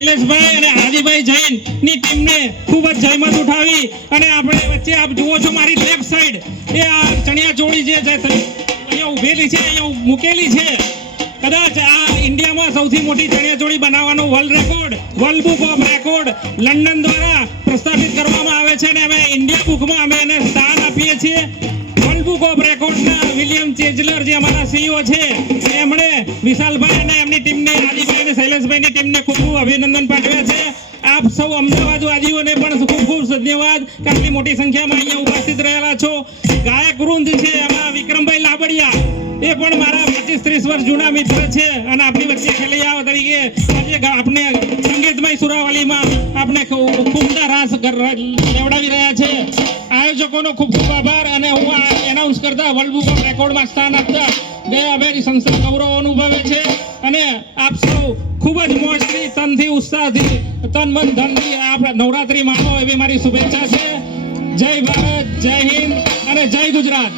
શૈલેષભાઈ અને આદિભાઈ જૈન ની ટીમને ખૂબ જ જહેમત ઉઠાવી અને આપણે વચ્ચે આપ જુઓ છો મારી લેફ્ટ સાઈડ એ આ ચણિયા ચોળી જે અહીંયા ઉભેલી છે, અહીંયા મૂકેલી છે, કદાચ આ ઇન્ડિયામાં સૌથી મોટી ચણિયા ચોળી બનાવવાનો world book of record London દ્વારા પ્રસ્થાપિત કરવામાં આવે છે અને અમે ઇન્ડિયા બુકમાં અમે એને સ્થાન આપીએ છીએ. વર્લ્ડ બુક ઓફ રેકોર્ડના વિલિયમ ચેજલર જે અમારા સીઈઓ છે એમણે વિશાલભાઈ અને એમની ટીમને, આદિભાઈ અને શૈલેષભાઈની ટીમને ખૂબ ખૂબ અભિનંદન પાઠવ્યા છે. આપ સૌ અમદાવાદવાદીઓને પણ ખૂબ ખૂબ ધન્યવાદ કે આટલી મોટી સંખ્યામાં અહીંયા ઉપસ્થિત રહેલા છો. ગાયક વૃંદ છે એમાં વિક્રમભાઈ લાબડિયા, એ પણ મારા 25-30 વર્ષ જૂના મિત્ર છે અને આપણી વચ્ચે ખેલૈયા તરીકે આજે આપણે સંગીતમય સુરાવલીમાં આપણે ખૂબ રાસ લેવડાવી રહ્યા છે. આયોજકોનો ખૂબ ખૂબ આભાર અને હું એનાઉન્સ કરતા વર્લ્ડ બુક ઓફ રેકોર્ડમાં સ્થાન આપતા ગયા અમારી સંસ્થા ગૌરવ અનુભવે છે અને આપ સૌ ખૂબ જ મોજથી, તનથી, ઉત્સાહથી, તન મન ધનથી આપણે નવરાત્રી માણો એવી મારી શુભેચ્છા છે. જય ભારત, જય હિન્દ અને જય ગુજરાત.